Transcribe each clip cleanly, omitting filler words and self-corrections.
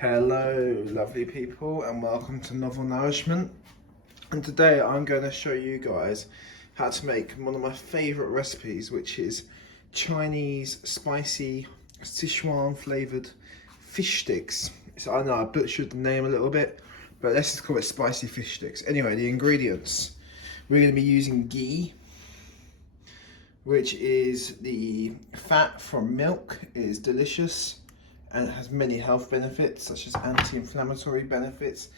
Hello lovely people and welcome to Novel Nourishment, and today I'm going to show you guys how to make one of my favourite recipes, which is Chinese spicy Sichuan flavoured fish sticks. So I know I butchered the name a little bit, but let's just call it spicy fish sticks. Anyway, the ingredients: we're going to be using ghee, which is the fat from milk. It is delicious and it has many health benefits, such as anti-inflammatory benefits,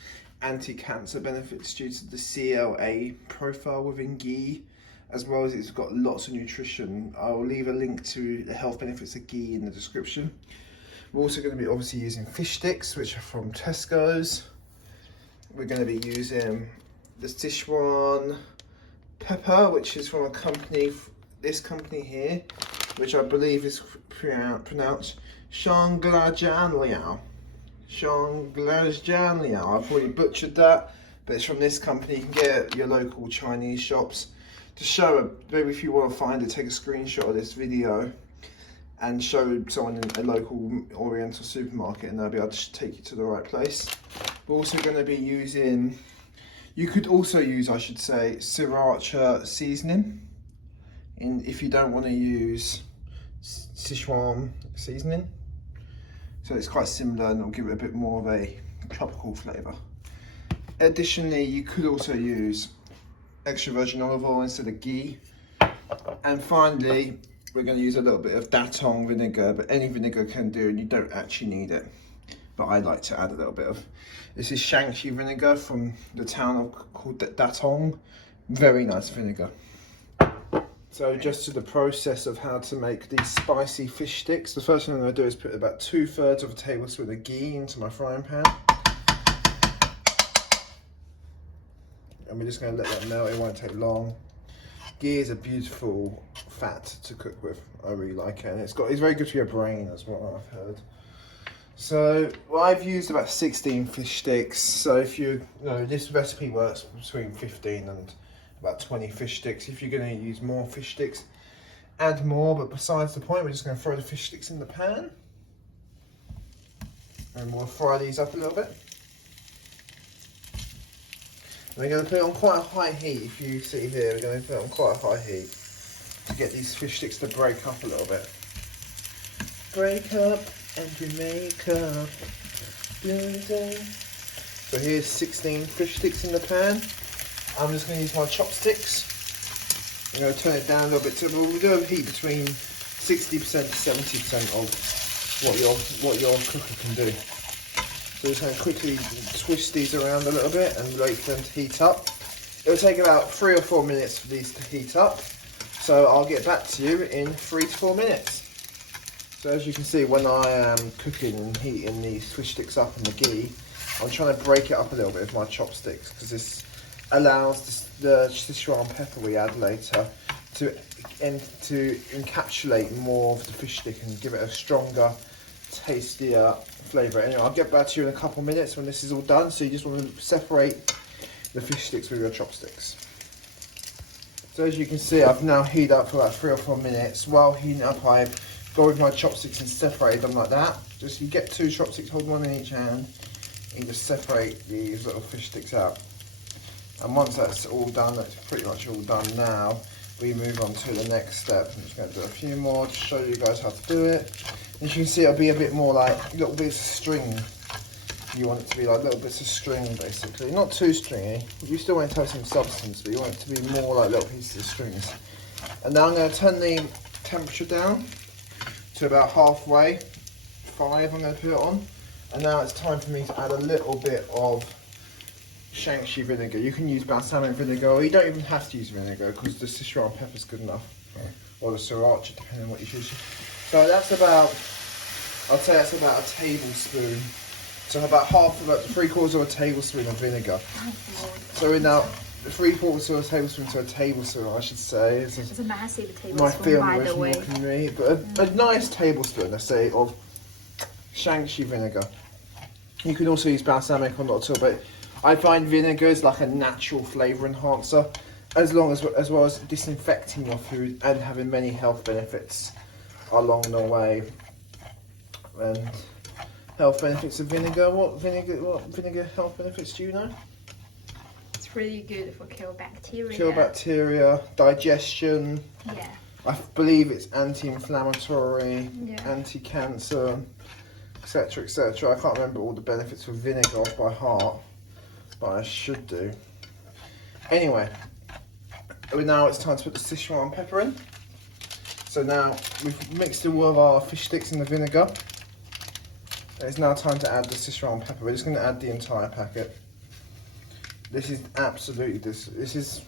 anti-cancer benefits due to the CLA profile within ghee, as well as it's got lots of nutrition. I'll leave a link to the health benefits of ghee in the description. We're also going to be obviously using fish sticks, which are from Tesco's. We're going to be using the Sichuan pepper, which is from a company, this company here, which I believe is pronounced Shanglajianliao. Shanglajianliao. I've already butchered that, but it's from this company. You can get it at your local Chinese shops. To show, maybe if you want to find it, take a screenshot of this video and show someone in a local Oriental supermarket, and they'll be able to take you to the right place. We're also going to be using, you could also use, I should say, sriracha seasoning. If you don't want to use Sichuan seasoning. So it's quite similar and it'll give it a bit more of a tropical flavour. Additionally, you could also use extra virgin olive oil instead of ghee. And finally, we're going to use a little bit of datong vinegar, but any vinegar can do and you don't actually need it. But I like to add a little bit of, this is Shaanxi vinegar from the town called Datong. Very nice vinegar. So just to the process of how to make these spicy fish sticks. The first thing I'm going to do is put about 2/3 of a tablespoon of ghee into my frying pan. And we're just going to let that melt, it won't take long. Ghee is a beautiful fat to cook with. I really like it, and it's very good for your brain as well, I've heard. So I've used about 16 fish sticks. So if you know, this recipe works between 15 and about 20 fish sticks. If you're going to use more fish sticks, add more, but besides the point, we're just going to throw the fish sticks in the pan and we'll fry these up a little bit. We're going to put it on quite a high heat. If you see here, we're going to put it on quite a high heat to get these fish sticks to break up a little bit. Break up and you make up. So here's 16 fish sticks in the pan. I'm just going to use my chopsticks. I'm going to turn it down a little bit. So we'll do a heat between 60% to 70% of what your cooker can do. So just going to quickly twist these around a little bit and wait for them to heat up. It'll take about 3 or 4 minutes for these to heat up. So I'll get back to you in 3 to 4 minutes. So as you can see, when I am cooking and heating these fish sticks up in the ghee, I'm trying to break it up a little bit with my chopsticks, because this allows the Sichuan pepper we add later to encapsulate more of the fish stick and give it a stronger, tastier flavour. Anyway, I'll get back to you in a couple of minutes when this is all done. So you just want to separate the fish sticks with your chopsticks. So as you can see, I've now heated up for about 3 or 4 minutes. While heating up, I go with my chopsticks and separate them like that. Just you get 2 chopsticks, hold one in each hand, and just separate these little fish sticks out. And once that's all done, that's pretty much all done now, we move on to the next step. I'm just going to do a few more to show you guys how to do it. As you can see, it'll be a bit more like little bits of string. You want it to be like little bits of string, basically. Not too stringy. You still want it to have some substance, but you want it to be more like little pieces of strings. And now I'm going to turn the temperature down to about halfway. 5 I'm going to put it on. And now it's time for me to add a little bit of Shaanxi vinegar. You can use balsamic vinegar, or you don't even have to use vinegar because the Sichuan pepper is good enough, or the sriracha, depending on what you choose. So that's about, I'd say that's about a tablespoon. So about 3/4 of a tablespoon of vinegar. So we're now 3/4 of a tablespoon to a tablespoon, I should say. It's a massive tablespoon, my film by the way. Me, but a nice tablespoon, let's say, of Shaanxi vinegar. You can also use balsamic or not at all, but I find vinegar is like a natural flavour enhancer, as well as disinfecting your food and having many health benefits along the way. And health benefits of vinegar. What vinegar health benefits do you know? It's really good for kill bacteria. Kill bacteria, digestion. Yeah. I believe it's anti-inflammatory, Yeah. anti-cancer, etc., etc. I can't remember all the benefits of vinegar off by heart, but I should do. Anyway, now it's time to put the Sichuan pepper in. So now we've mixed all of our fish sticks in the vinegar. It's now time to add the Sichuan pepper. We're just going to add the entire packet. This is absolutely this is,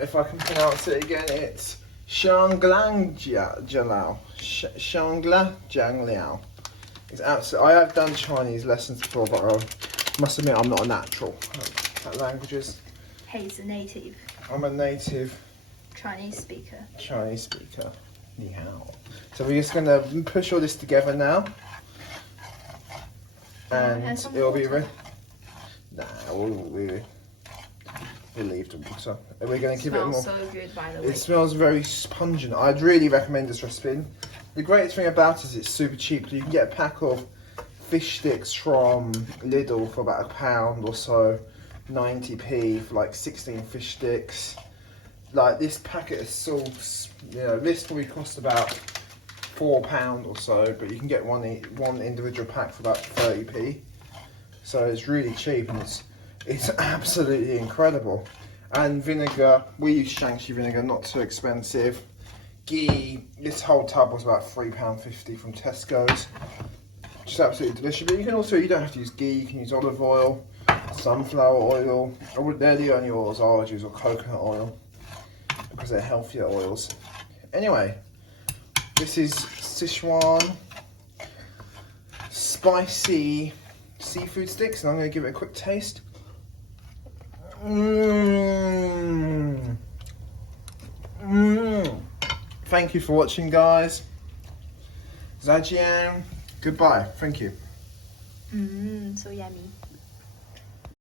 if I can pronounce it again, it's Shanglang-jiao. Shanglang-jiao. It's absolutely. I have done Chinese lessons before, but I must admit I'm not a natural at languages. He's a native I'm a native Chinese speaker. Ni hao. So we're just going to push all this together now, and it'll be ready. Nah, we'll leave the water. And we're going to give it more. Smells so good, by the way. It smells very pungent. I'd really recommend this recipe. The greatest thing about it is it's super cheap. You can get a pack of fish sticks from Lidl for about £1 or so, 90p for like 16 fish sticks. Like this packet of sauce, you know, this probably cost about £4 or so, but you can get one individual pack for about 30p. So it's really cheap and it's absolutely incredible. And vinegar, we use Shaanxi vinegar, not too expensive. Ghee, this whole tub was about £3.50 from Tesco's. Just absolutely delicious. But you can also, you don't have to use ghee, you can use olive oil, sunflower oil. They're the only oils I would use, or coconut oil, because they're healthier oils. Anyway, this is Sichuan spicy seafood sticks, and I'm going to give it a quick taste. Thank you for watching, guys. Zaijian. Goodbye. Thank you. So yummy.